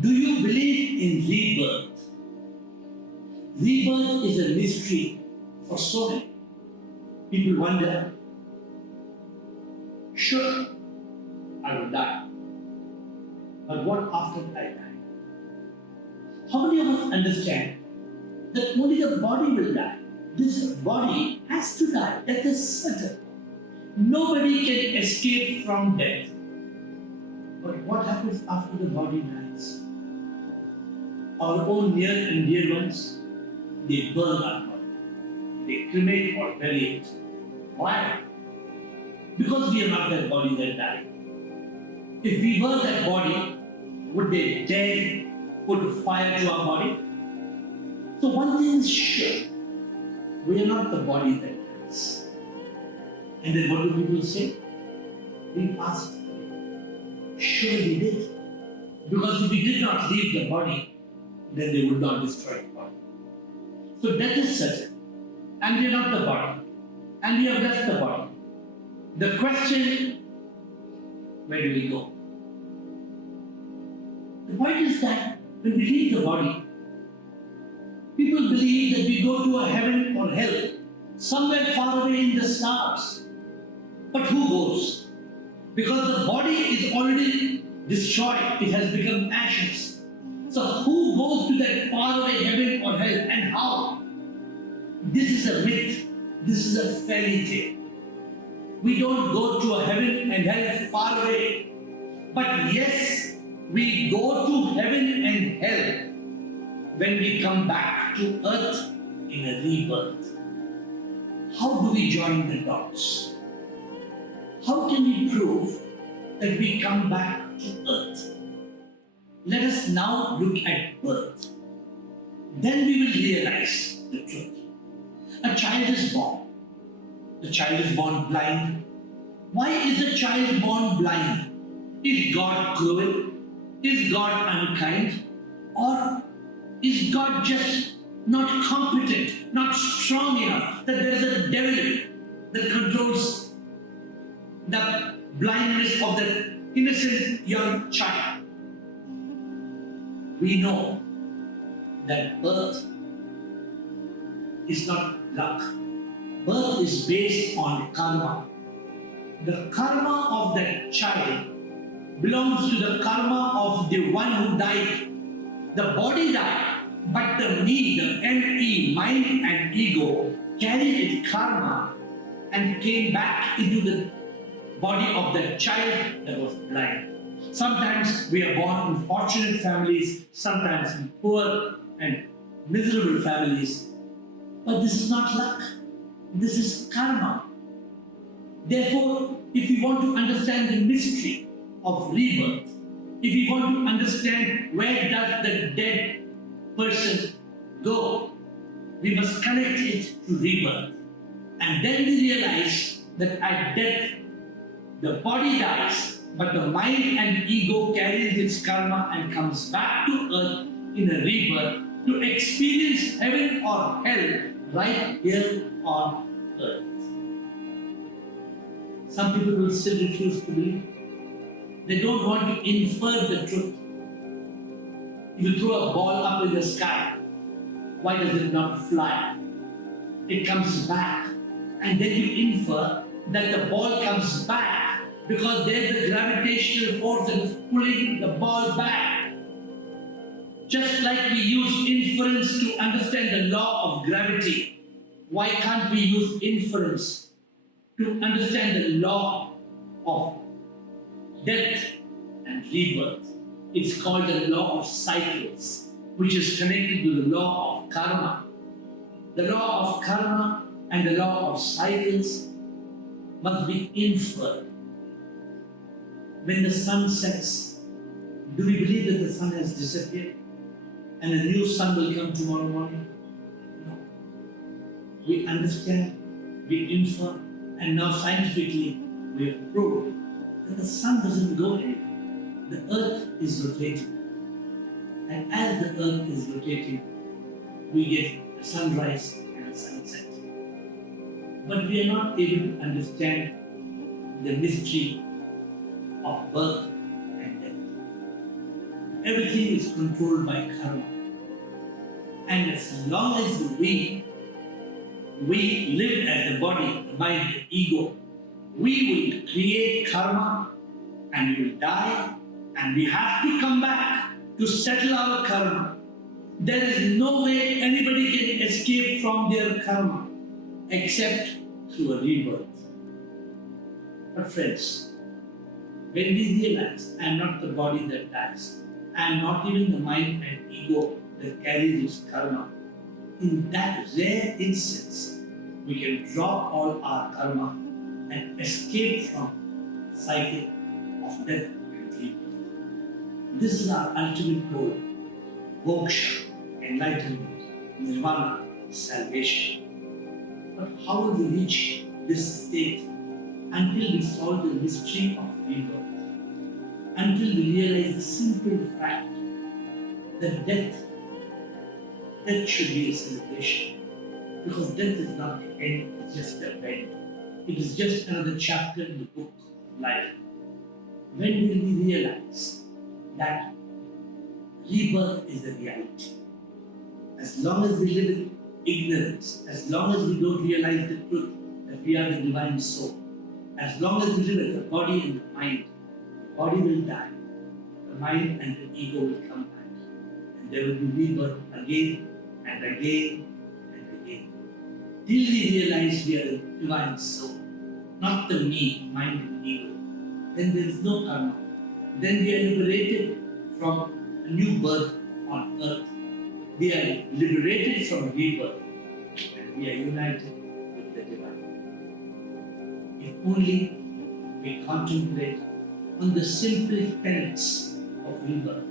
Do you believe in rebirth? Rebirth is a mystery for so many. People wonder, sure, I will die. But what after I die? How many of us understand that only the body will die? This body has to die. That is certain. Nobody can escape from death. But what happens after the body dies? Our own near and dear ones, they burn our body. They cremate or bury it. Why? Because we are not that body that died. If we were that body, would they dare put fire to our body? So one thing is sure, we are not the body that dies. And then what do people say? We ask, sure we did. Because if we did not leave the body, then they would not destroy the body. So death is certain. And we are not the body. And we have left the body. The question, where do we go? The point is that when we leave the body, people believe that we go to a heaven or hell, somewhere far away in the stars. But who goes? Because the body is already destroyed, it has become ashes. So who goes to that faraway heaven or hell and how? This is a myth. This is a fairy tale. We don't go to a heaven and hell far away. But yes, we go to heaven and hell when we come back to earth in a rebirth. How do we join the dots? How can we prove that we come back to earth? Let us now look at birth. Then we will realize the truth. A child is born. The child is born blind. Why is a child born blind? Is God cruel? Is God unkind? Or is God just not competent, not strong enough, that there is a devil that controls the blindness of the innocent young child? We know that birth is not luck. Birth is based on karma. The karma of that child belongs to the karma of the one who died. The body died, but the me, the ME, mind and ego, carried its karma and came back into the body of the child that was blind. Sometimes we are born in fortunate families, sometimes in poor and miserable families. But this is not luck. This is karma. Therefore, if we want to understand the mystery of rebirth, if we want to understand where does the dead person go, we must connect it to rebirth. And then we realize that at death, the body dies, but the mind and ego carries its karma and comes back to earth in a rebirth to experience heaven or hell right here on earth. Some people will still refuse to believe. They don't want to infer the truth. If you throw a ball up in the sky, why does it not fly? It comes back, and then you infer that the ball comes back because there's a gravitational force that is pulling the ball back. Just like we use inference to understand the law of gravity, why can't we use inference to understand the law of death and rebirth? It's called the law of cycles, which is connected to the law of karma. The law of karma and the law of cycles must be inferred. When the sun sets, do we believe that the sun has disappeared and a new sun will come tomorrow morning? No. We understand, we infer, and now scientifically we have proved that the sun doesn't go anywhere. The earth is rotating. And as the earth is rotating, we get a sunrise and a sunset. But we are not able to understand the mystery of birth and death. everything is controlled by karma. And as long as we live as the body, the mind, the ego, we will create karma and we will die and we have to come back to settle our karma. There is no way anybody can escape from their karma except through a rebirth. But friends, when we realize I am not the body that dies, I am not even the mind and ego that carry this karma, in that rare instance, we can drop all our karma and escape from the cycle of death and rebirth. This is our ultimate goal: moksha, enlightenment, nirvana, salvation. But how will we reach this state until we solve the mystery of rebirth? Until we realize the simple fact that death should be a celebration. Because death is not the end, it's just the end. It is just another chapter in the book of life. When will we realize that rebirth is a reality? As long as we live in ignorance, as long as we don't realize the truth that we are the divine soul, as long as we live as the body and the mind, the body will die, the mind and the ego will come back, and there will be rebirth again and again and again. Till we realize we are the divine soul, not the me, mind and ego, then there is no karma. Then we are liberated from a new birth on earth. We are liberated from rebirth and we are united with the divine. If only we contemplate on the simple tenets of rebirth,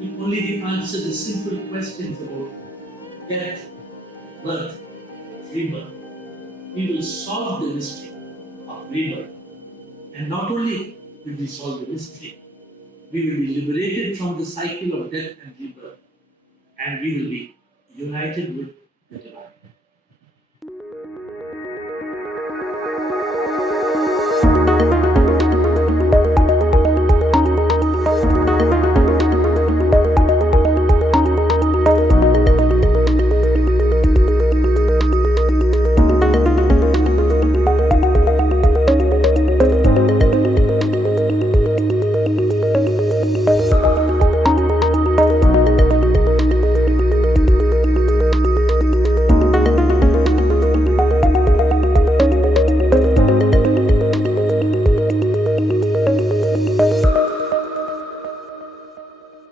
if only we answer the simple questions about death, birth, rebirth, we will solve the mystery of rebirth. And not only will we solve the mystery, we will be liberated from the cycle of death and rebirth, and we will be united with the divine.